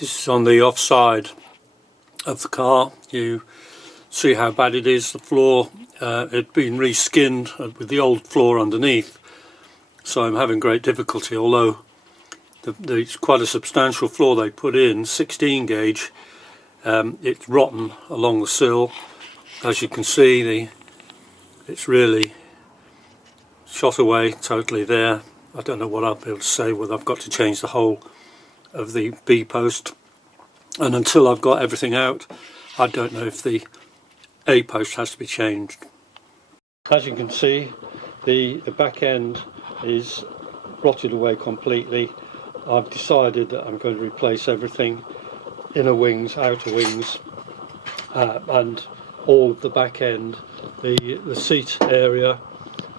This is on the offside of the car. You see how bad it is. The floor had been re-skinned with the old floor underneath, so I'm having great difficulty, although it's quite a substantial floor they put in, 16 gauge. It's rotten along the sill. As you can see, it's really shot away totally there. I don't know what I'll be able to say, whether I've got to change the whole of the B post, and until I've got everything out, I don't know if the A post has to be changed. As you can see, the back end is rotted away completely. I've decided that I'm going to replace everything, inner wings, outer wings, and all of the back end. The seat area,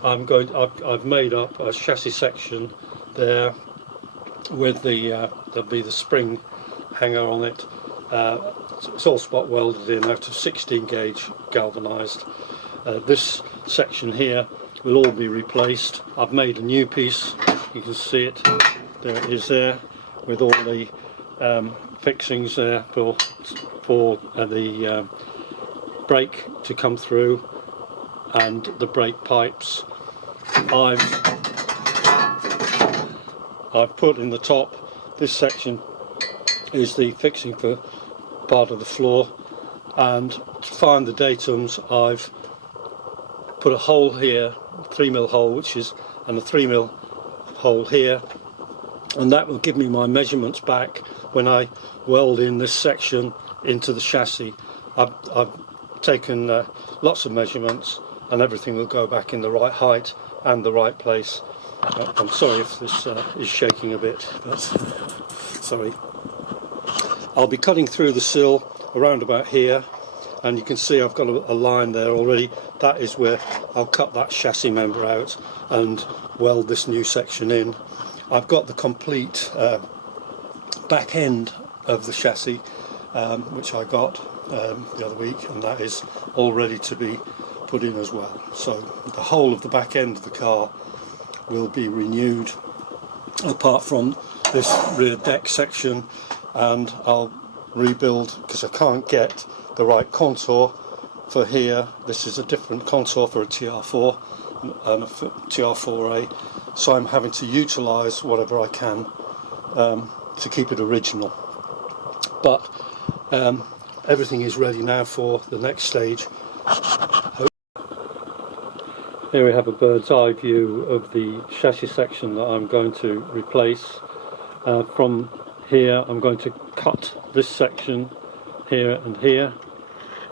I've made up a chassis section there with there'll be the spring hanger on it. It's all spot welded in out of 16 gauge galvanized. This section here will all be replaced. I've made a new piece, you can see it, there it is there, with all the fixings there for the brake to come through and the brake pipes. I've put in the top, this section is the fixing for part of the floor, and to find the datums I've put a hole here, 3mm hole, and a 3mm hole here, and that will give me my measurements back when I weld in this section into the chassis. I've taken lots of measurements, and everything will go back in the right height and the right place. I'm sorry if this is shaking a bit, but sorry. I'll be cutting through the sill around about here, and you can see I've got a line there already. That is where I'll cut that chassis member out and weld this new section in. I've got the complete back end of the chassis, which I got the other week, and that is all ready to be put in as well. So the whole of the back end of the car will be renewed, apart from this rear deck section, and I'll rebuild, because I can't get the right contour for here. This is a different contour for a TR4 and a TR4 RH, so I'm having to utilise whatever I can to keep it original. But everything is ready now for the next stage. Here we have a bird's eye view of the chassis section that I'm going to replace. From here I'm going to cut this section here and here,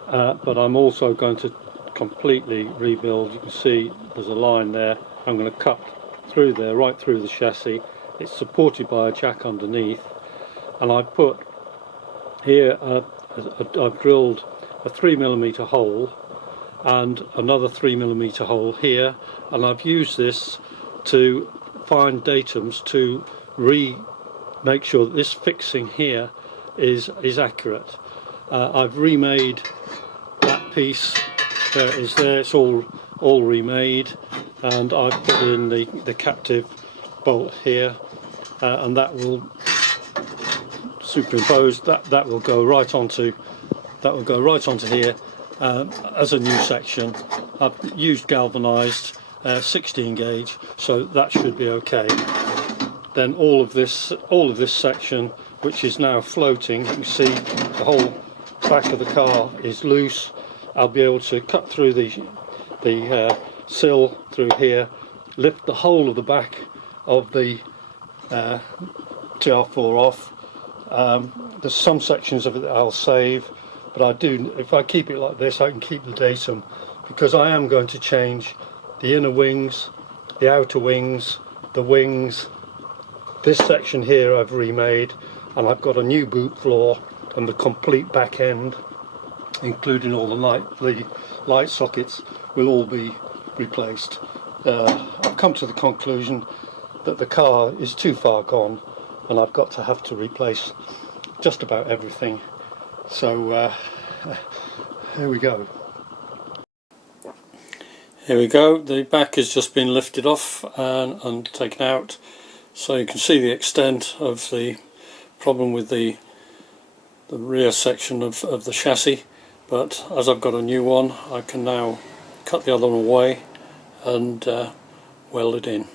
but I'm also going to completely rebuild. You can see there's a line there. I'm going to cut through there, right through the chassis. It's supported by a jack underneath, and I put here I've drilled a 3mm hole and another 3mm hole here, and I've used this to find datums to make sure that this fixing here is accurate. I've remade that piece. There it is there. It's all remade, and I've put in the captive bolt here, and that will superimpose. That will go right onto here as a new section. I've used galvanized 16 gauge, so that should be okay. Then all of this section, which is now floating, you can see the whole back of the car is loose. I'll be able to cut through the sill through here, lift the whole of the back of the TR4 off. There's some sections of it that I'll save, but if I keep it like this, I can keep the datum, because I am going to change the inner wings, the outer wings, the wings. This section here I've remade, and I've got a new boot floor, and the complete back end, including all the light sockets, will all be replaced. I've come to the conclusion that the car is too far gone, and I've got to have to replace just about everything. So here we go. Here we go. The back has just been lifted off and taken out, so you can see the extent of the problem with the rear section of the chassis, but as I've got a new one I can now cut the other one away and weld it in.